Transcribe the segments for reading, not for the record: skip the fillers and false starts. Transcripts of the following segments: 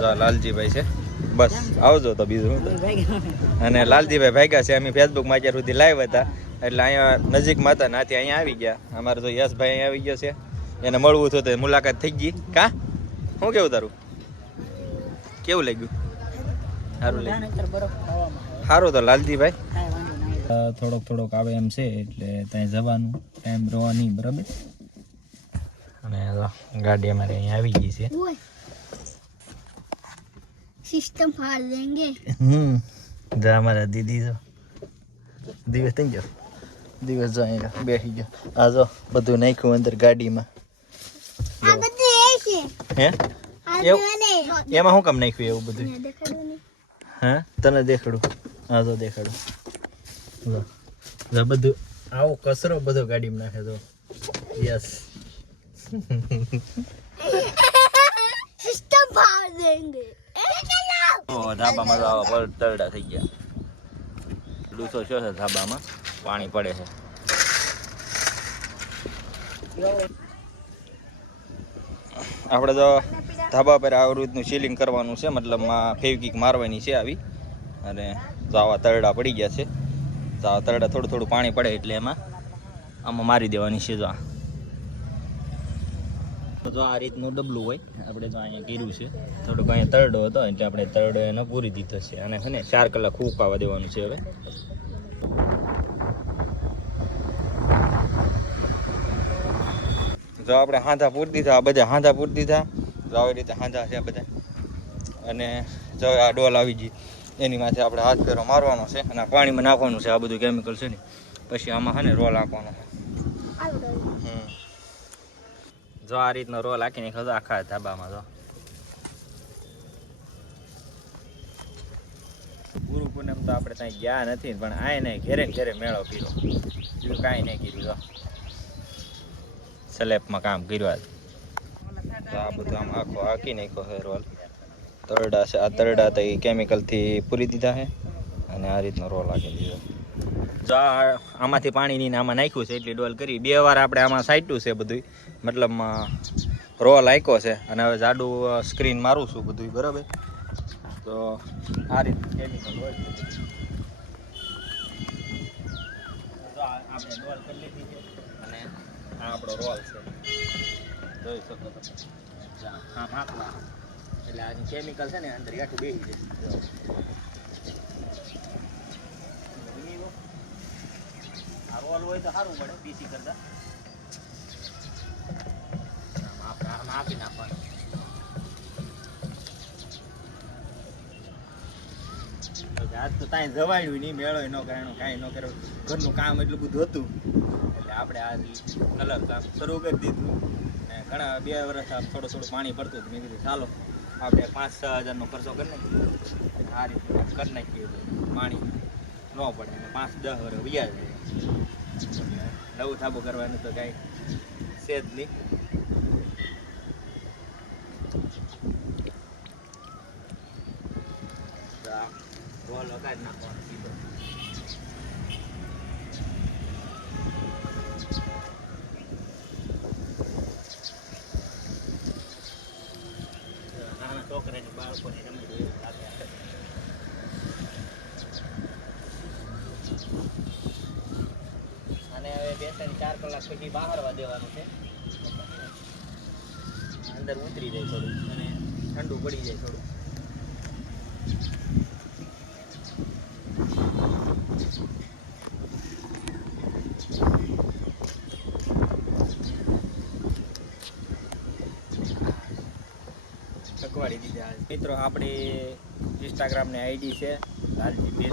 જો લાલજીભાઈ છે, બસ આવજો તો બીજું. અને લાલજીભાઈ ભાગ્યા છે, અમે ફેસબુકમાં અત્યાર સુધી લાઈવ હતા એટલે અહીંયા નજીકમાં હતા ને આથી અહીંયા આવી ગયા. અમારે જો યશભાઈ અહીંયા આવી ગયો છે, એને મળવું હતું તો મુલાકાત થઈ ગઈ. કા શું કેવું તારું, કેવું લાગ્યું? સારું લાગ્યું, સારું. તો લાલજીભાઈ થોડોક આવે એમ છે એટલે ત્યાં જવાનું ટાઈમ રહેવાની બરાબર. અને ગાડી અમારે અહીંયા આવી ગઈ છે. સિસ્ટમ ફાડ દેંગે. જા અમારા દીદી જો દિવસ થઈ ગયો, દિવસ જો અહીંયા બેસી ગયો. આ જો બધું નાખ્યું અંદર ગાડીમાં. આ બધું એ છે હે એમાં શું કામ નાખ્યું એવું બધું? હા તને દેખાડું, હા જો દેખાડું. જો બધું આવો કચરો બધો ગાડીમાં નાખે તો. Yes system ફાડ દેંગે. ધાબામાં તો આવા તરડા થઈ ગયા. લૂસો શું છે ધાબામાં, પાણી પડે છે. આપણે તો ધાબા પર આ રીતનું સીલિંગ કરવાનું છે, મતલબમાં ફેવિકિક મારવાની છે આવી. અને તો આવા તરડા પડી ગયા છે, તો આવા તરડા થોડું પાણી પડે એટલે એમાં આમાં મારી દેવાની છે. જો આ રીતનું ડબલું હોય, આપણે જો અહીંયા કર્યું છે, થોડુંક અહીંયા તરડો હતો એટલે આપણે તરડો એનો પૂરી દીધો છે. અને છે ને 4 કલાક ફૂંકાવા દેવાનું છે. હવે જો આપણે હાંધા પૂરી દીધા, બધા હાંધા પૂરી દીધા. જો આવી રીતે હાંધા છે બધા. અને જો આ ડોલ આવી ગઈ, એની માથે આપણે હાથ ફેરો મારવાનો છે અને પાણીમાં નાખવાનું છે. આ બધું કેમિકલ છે ને, પછી આમાં છે ને રોલ નાખવાનો છે. જો આ રીતનો રોલ આખીને ખજો આખા ધાબામાં. જો ગુરુ પૂનમ તો આપણે ત્યાં ગયા નથી, પણ આ નહીં ઘેરે ઘેરે મેળો કર્યો, બીજું કાંઈ નહીં કર્યું. જો સ્લેબમાં કામ કર્યું. તો આ બધું આમ આખો આખી નાખ્યો છે રોલ. તરડા છે, આ તરડા તો એ કેમિકલથી પૂરી દીધા છે. અને આ રીતનો રોલ આખી દીધો. જો આમાંથી પાણીની આમાં નાખ્યું છે એટલી ડોલ કરી. 2 વાર આપણે આમાં સાઈટ્યું છે બધું, મતલબમાં રોલ આખ્યો છે. અને હવે જાડું સ્ક્રીન મારું છું બધું બરાબર. તો આ રીતનું કેમિકલ હોય. તો આપણે ડોલ કરી લીધી છે અને આ આપણો રોલ છે, જોઈ શકો તમે. આમ હાંકવા એટલે આ કેમિકલ છે ને અંદર યાઠું બેસી જશે. આ રોલ હોય તો સારું પડે પીસી કરતા. આપણે આમ આપી નાખવાનું. આજ તો ત્યાં જવાયું નહીં, મેળો ન કાંઈ ન કર્યો. ઘરનું કામ એટલું બધું હતું એટલે આપણે આ કલર કામ શરૂ કરી દીધું. ને ઘણા 2 વર્ષ થોડું પાણી પડતું હતું. મેં કીધું ચાલો આપણે 5-6 હજારનો ખર્ચો કરી નાખીએ. આ રીતે કરી નાખીએ પાણી ન પડે અને 5-10 વર્ષ વ્યાજ જાય. નવું થાબો કરવાનું તો કાંઈ છે જ નહીં. રોલ વગાડી નાખવાનો સીધો. નાના છોકરાની બાળકોની રમત એવું લાગે. અને હવે 2-4 કલાક પછી બહારવા દેવાનું છે. અંદર ઉતરી જાય થોડું અને ઠંડુ પડી જાય થોડું. થકવાડી દીધા. મિત્રો આપણી ઇન્સ્ટાગ્રામની આઈડી છે લાલજી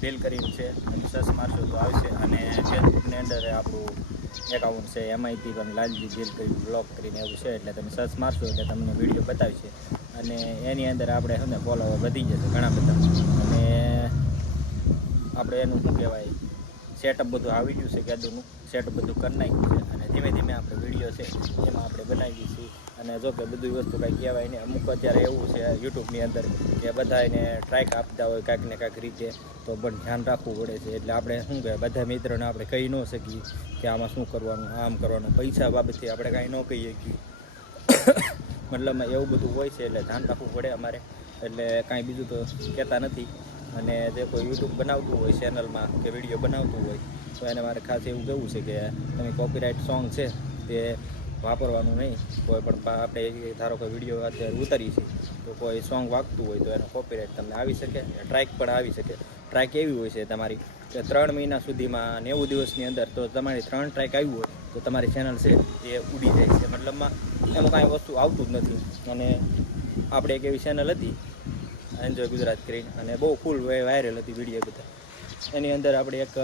બેલ કરીને છે, અને સર્ચ મારશો તો આવશે. અને ફેસબુકની અંદર આપણું એકાઉન્ટ છે, એમાંયથી પણ લાલજી બેલ કરીને બ્લોગ કરીને એવું છે. એટલે તમે સર્ચ મારશો એટલે તમને વિડીયો બતાવશે. અને એની અંદર આપણે શું ને ફોલોવર વધી જશે ઘણા બધા. અને આપણે એનું શું કહેવાય સેટઅપ બધું આવી ગયું છે, કેદુનું સેટઅપ બધું કરી નાખ્યું છે. અને ધીમે ધીમે આપણે વિડીયો છે એમાં આપણે બનાવીએ છીએ. અને જો કે બધી વસ્તુ કાંઈ કહેવાય નહીં. અમુક અત્યારે એવું છે યુટ્યુબની અંદર કે બધા એને ટ્રાય આપતા હોય કાંઈક ને કાંઈક રીતે, તો પણ ધ્યાન રાખવું પડે છે. એટલે આપણે શું કહેવાય બધા મિત્રોને આપણે કહી ન શકીએ કે આમાં શું કરવાનું, આમ કરવાનું. પૈસા બાબતથી આપણે કાંઈ ન કહીએ કે મતલબ એવું બધું હોય છે એટલે ધ્યાન રાખવું પડે અમારે. એટલે કાંઈ બીજું તો કહેતા નથી. અને જે કોઈ યુટ્યુબ બનાવતું હોય ચેનલમાં કે વિડીયો બનાવતું હોય તો એને મારે ખાસ એવું કહેવું છે કે તમે કોપીરાઇટ સોંગ છે તે વાપરવાનું નહીં. કોઈ પણ આપણે ધારો કે વિડીયો અત્યારે ઉતારી છે તો કોઈ સોંગ વાગતું હોય તો એનો કોપીરાઇટ તમને આવી શકે, ટ્રાઇક પણ આવી શકે. ટ્રાઇક એવી હોય છે તમારી કે 3 મહિના સુધીમાં 90 દિવસની અંદર તો તમારી 3 ટ્રાઇક આવી હોય તો તમારી ચેનલ છે એ ઉડી જાય છે. મતલબમાં એમાં કાંઈ વસ્તુ આવતું જ નથી. અને આપણે એક એવી ચેનલ હતી એન્જોય ગુજરાત કરીને, અને બહુ ફૂલ વાયરલ હતી વિડીયો બધા. એની અંદર આપણે એક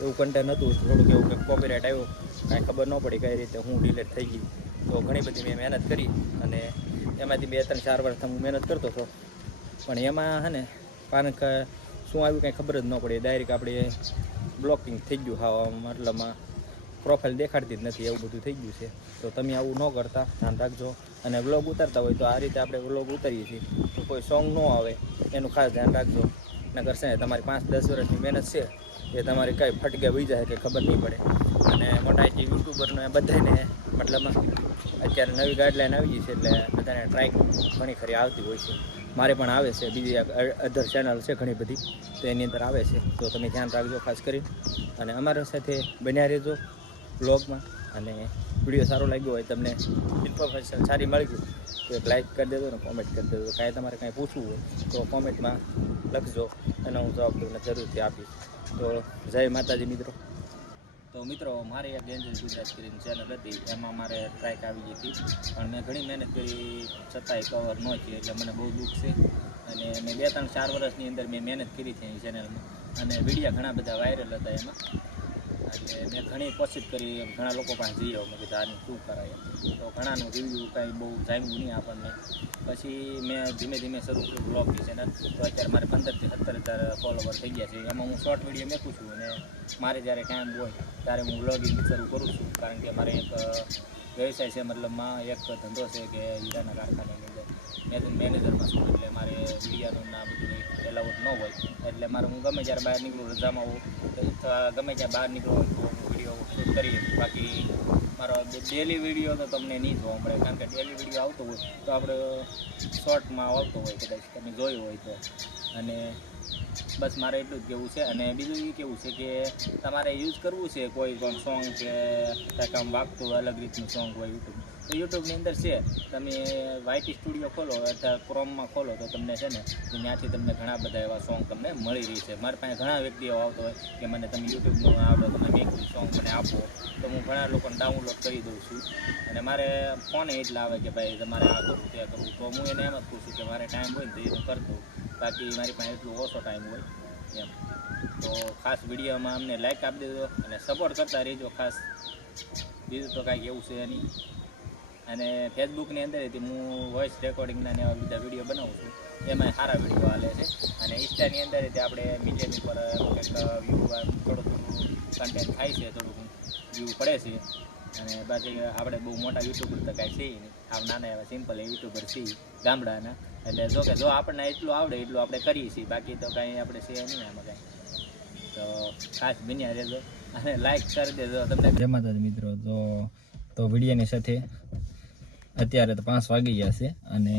એવું કન્ટેન્ટ હતું થોડુંક એવું કે કોપીરાઇટ આવ્યો, કાંઈ ખબર ન પડી કઈ રીતે હું ડિલીટ થઈ ગઈ. તો ઘણી બધી મેં મહેનત કરી અને એમાંથી 2-3-4 વર્ષ હું મહેનત કરતો હતો. પણ એમાં હે ને કારણ કે શું આવ્યું કાંઈ ખબર જ ન પડી. ડાયરેક્ટ આપણે બ્લોકિંગ થઈ ગયું. હા, મતલબમાં પ્રોફાઇલ દેખાડતી જ નથી એવું બધું થઈ ગયું છે. તો તમે આવું ન કરતા, ધ્યાન રાખજો. અને વ્લોગ ઉતારતા હોય તો આ રીતે આપણે વ્લોગ ઉતારીએ છીએ તો કોઈ સોંગ ન આવે એનું ખાસ ધ્યાન રાખજો. નકર છે તમારી 5-10 વર્ષની મહેનત છે એ તમારી કંઈ ફટકે વહી જાય કે ખબર નહીં પડે. અને મોટા યુટ્યુબરને બધાને મતલબમાં અત્યારે નવી ગાઈડલાઈન આવી ગઈ છે એટલે બધાને ટ્રાય ઘણી ખરી આવતી હોય છે. મારે પણ આવે છે, બીજી એક અધર ચેનલ છે ઘણી બધી તો એની અંદર આવે છે. તો તમે ધ્યાન રાખજો ખાસ કરી. અને અમારા સાથે બન્યા રહેજો બ્લોગમાં. અને વિડીયો સારો લાગ્યો હોય, તમને ઇન્ફોર્મેશન સારી મળી ગઈ તો એક લાઇક કરી દેજો ને કોમેન્ટ કરી દેજો. કાંઈ તમારે કાંઈ પૂછવું હોય તો કોમેન્ટમાં લખજો અને હું જવાબ તમને જરૂરથી આપીશ. તો જય માતાજી મિત્રો. તો મિત્રો મારી એક એન્જોય ગુજરાત કરીને ચેનલ હતી એમાં મારે ટ્રાઇક આવી ગઈ હતી, પણ મેં ઘણી મહેનત કરી છતાંય કવર ન થઈ એટલે મને બહુ દુઃખ છે. અને મેં 2-3-4 વર્ષની અંદર મેં મહેનત કરી હતી એ ચેનલમાં અને વિડીયા ઘણા બધા વાયરલ હતા એમાં. એટલે મેં ઘણી કોશિશ કરી, ઘણા લોકો પાસે જઈ આવ્યો, મેં કીધું આનું શું કરાય. તો ઘણાનું રિવ્યૂ કાંઈ બહુ જામ્યું નહીં આપણને. પછી મેં ધીમે ધીમે શરૂ કર્યું બ્લોગની ચેનલ. તો અત્યારે મારે 15,000-17,000 ફોલોવર થઈ ગયા છે. એમાં હું શોર્ટ વિડીયો મેકું છું અને મારે જ્યારે ટાઈમ હોય ત્યારે હું વ્લોગિંગ શરૂ કરું છું. કારણ કે મારે એક વ્યવસાય છે, મતલબમાં એક ધંધો છે કે હીરાના કારખાનાની અંદર મેનેજરમાં છું. એટલે મારે વિડીયાનું ના બધું એલાઉટ ન હોય એટલે મારે હું ગમે ત્યારે બહાર નીકળું, રજામાં હોઉં તો ગમે ત્યાં બહાર નીકળું તો વિડીયો શૂટ કરીએ. બાકી મારો ડેલી વિડીયો તો તમને નહીં જોવા મળે, કારણ કે ડેલી વિડીયો આવતો હોય તો આપણે શોર્ટમાં આવતો હોય, કદાચ તમે જોયું હોય તો. અને બસ મારે એટલું જ કહેવું છે. અને બીજું એ કહેવું છે કે તમારે યુઝ કરવું છે કોઈ પણ સોંગ કે કાંઈક આમ વાગતું હોય અલગ રીતનું સોંગ હોય યુટ્યુબ તો યુટ્યુબની અંદર છે, તમે વાયટી સ્ટુડિયો ખોલો અથવા ક્રોમમાં ખોલો તો તમને છે ને ત્યાંથી તમને ઘણા બધા એવા સોંગ તમને મળી રહી છે. મારી પાસે ઘણા વ્યક્તિઓ આવતો હોય કે મને તમે યુટ્યુબનું આવડો, તમે મેકિંગ સોંગ મને આપો તો હું ઘણા લોકોને ડાઉનલોડ કરી દઉં છું. અને મારે ફોન એટલા આવે કે ભાઈ તમારે આ કરવું તે કરવું તો હું એને એમ જ કહું છું કે મારે ટાઈમ હોય ને તો એ હું કરતો. બાકી મારી પાસે એટલું ઓછો ટાઈમ હોય એમ. તો ખાસ વિડીયોમાં અમને લાઈક આપી દેજો અને સપોર્ટ કરતા રહેજો ખાસ. બીજું તો કાંઈક એવું છે નહીં. અને ફેસબુકની અંદરથી હું વોઇસ રેકોર્ડિંગના ને એવા બધા વિડીયો બનાવું છું, એમાં સારા વિડીયો હાલે છે. અને ઇન્સ્ટાની અંદરથી આપણે મીડિયમ ઉપર કંઈક વ્યૂ થોડું કન્ટેન્ટ થાય છે, થોડુંક વ્યૂ પડે છે. અને બાકી આપણે બહુ મોટા યુટ્યુબર તો કાંઈ છીએ નહીં, આમ નાના એવા સિમ્પલ યુટ્યુબર છીએ ગામડાના. એટલે જો કે જો આપણને એટલું આવડે એટલું આપણે કરીએ છીએ, બાકી તો કાંઈ આપણે છીએ નહીં આમાં કાંઈ. તો ખાસ બન્યા રહેજો અને લાઈક કરી દેજો તમને. જય માતાજી મિત્રો. તો વિડીયોની સાથે અત્યારે તો 5 વાગી ગયા છે અને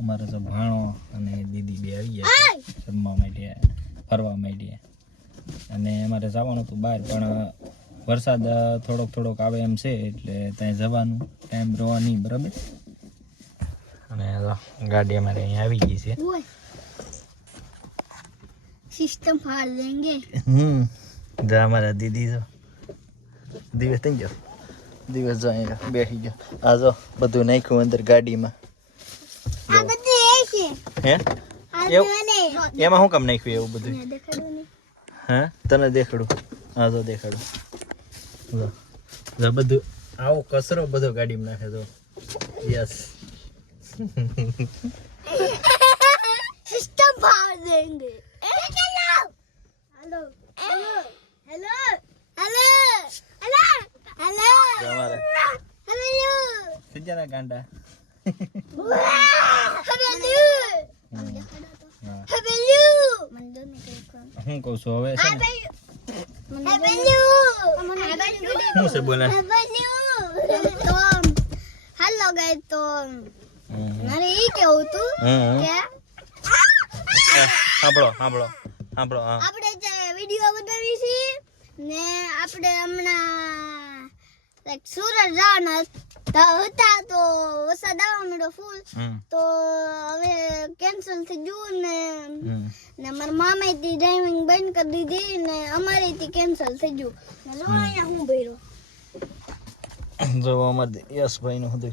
અમારો તો ભાણો અને દીદી બે આવી ગયા છે જમવા માટે, ફરવા માટે. અને અમારે જવાનું હતું બહાર પણ વરસાદ થોડોક આવે એમ છે એટલે ત્યાં જવાનું ટાઈમ રહો નહીં, બરાબર. અને ગાડી અમારે અહીંયા આવી ગઈ છે. सिस्टम फाड़ देंगे. જા અમારા દીદી જો દિવસ થઈ ગયો, દિવસ જો અહીંયા બેસી ગયો. આ જો બધું નાખ્યું અંદર ગાડીમાં. આ બધું એ છે. હે એવું એમાં શું કામ નાખ્યું એવું બધું? દેખાડું ને. હા તને દેખાડું. હા જો દેખાડું. જો બધું આવો કચરો બધો ગાડીમાં નાખે તો. યસ. सिस्टम फाड़ देंगे. Hello hello hello hello hello hello हमारा हेलो सिंजना गांडा हेलो હું કહું છું હવે છે ને हेलो હું છે બોલે हेलो गाइस तो હતું હમ કે સાંભળો હા આપણે જે વિડિયો બનાવી છે ને આપણે હમણાં સુરત જવાના હતા તો વરસાદ આવવા માંડ્યો ફૂલ તો હવે કેન્સલ થઈ ગયું ને મારા મામાએ ડ્રાઇવિંગ બંધ કરી દીધી ને અમારેથી કેન્સલ થઈ ગયું ને જો અહીંયા હું ભર્યો જો અમારે યશભાઈ નું હતું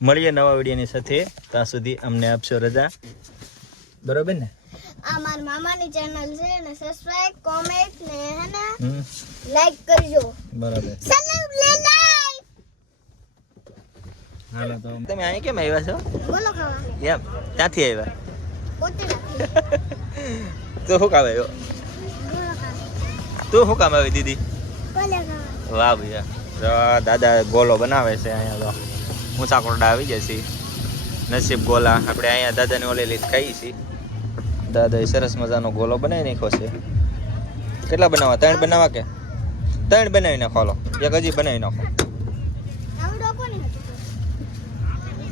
મળીએ નવા વિડીયોની સાથે ત્યાં સુધી અમને આપશો રજા બરોબર ને આ મારા મામાની ચેનલ છે ને સબસ્ક્રાઇબ કોમેન્ટ ને હે ને લાઈક કરજો બરાબર સલામ લે લાઈક હાલો તો તમે અહીં કેમ આવ્યા છો બોલો ખાવા એમ ક્યાંથી આવ્યા પોતેડાથી તું શું કામ આવ્યો બોલો ખાવા તું શું કામ આવી દીદી બોલો ખાવા વાહ ભૈયા જો દાદા ગોલો બનાવે છે અહીંયા તો ઊંચા કોરડા આવી જાય છે નસીબ ગોલા આપણે અહીંયા દાદાને ઓલે લીધ ખાઈ છીએ દાદાએ સરસ મજાનો ગોલો બનાવી નાખ્યો છે કેટલા બનાવવા 3 બનાવવા કે 3 બનાવી નાખો હાલો એક હજી બનાવી નાખો આવડો કોની હતું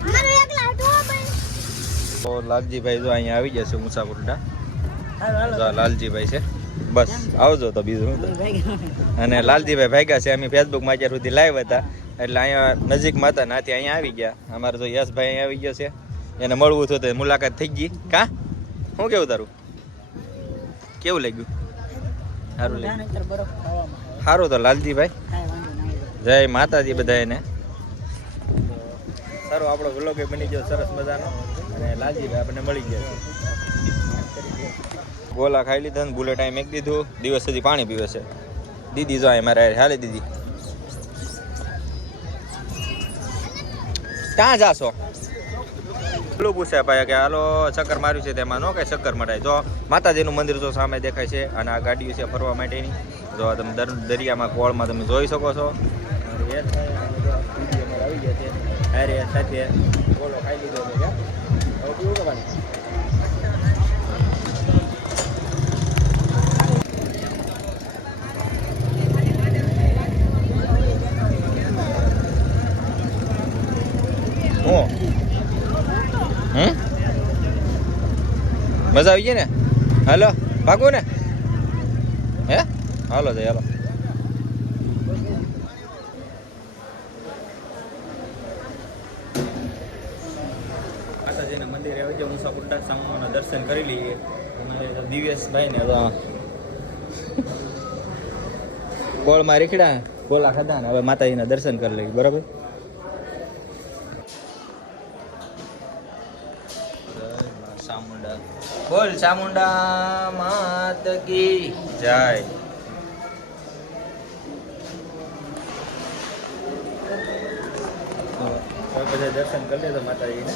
મારો એકલા હતો ભાઈ તો લાલજીભાઈ જો અહીંયા આવી જશે ઊંચા કોરડા જો લાલજીભાઈ છે બસ આવજો તો બીજું શું તો. અને લાલજીભાઈ ભાગ્યા છે અમે ફેસબુકમાં અત્યાર સુધી લાઈવ હતા એટલે અહીંયા નજીકમાં હતા નાથી અહીંયા આવી ગયા અમારે જો યશભાઈ અહીંયા આવી ગયો છે એને મળવું હતું તો મુલાકાત થઈ ગઈ કા શું કેવું તારું કેવું લાગ્યું સારું લાગ્યું સારું તો લાલજીભાઈ જય માતાજી બધા એને સારું આપણો વ્લોગ બની ગયો સરસ મજાનો અને લાલજીભાઈ આપણને મળી ગયા ગોલા ખાઈ લીધા ને બુલેટ અહીં મેક દીધું દિવસ સુધી પાણી પીવે છે દીદી જો અહીં મારે હાલે દીદી ક્યાં જાશો પેલું પૂછે ભાઈ કે હાલો ચક્કર માર્યું છે તેમાં ન કઈ ચક્કર મટાય જો માતાજીનું મંદિર જો સામે દેખાય છે અને આ ગાડીઓ છે ફરવા માટેની જો તમે દરિયામાં કોળમાં તમે જોઈ શકો છો આવી ગયા છે અરે સાથે ગોલો ખાઈ લીધો છે હવે પીવું કે પાણી મજા આવી ગઈ ને હાલો ભાગો ને હે હાલો જય હાલો માતાજીના મંદિરે આવી જાવ મુસાફુરડા સામુના દર્શન કરી લઈએ દિવ્યેશભાઈ ને ગોળમાં રીખડા ગોલા ખાધા ને હવે માતાજીના દર્શન કરી લઈએ બરાબર ચામુંડા બોલ ચામુંડા માત કી જય બધા દર્શન કરી લેજો માતાજીને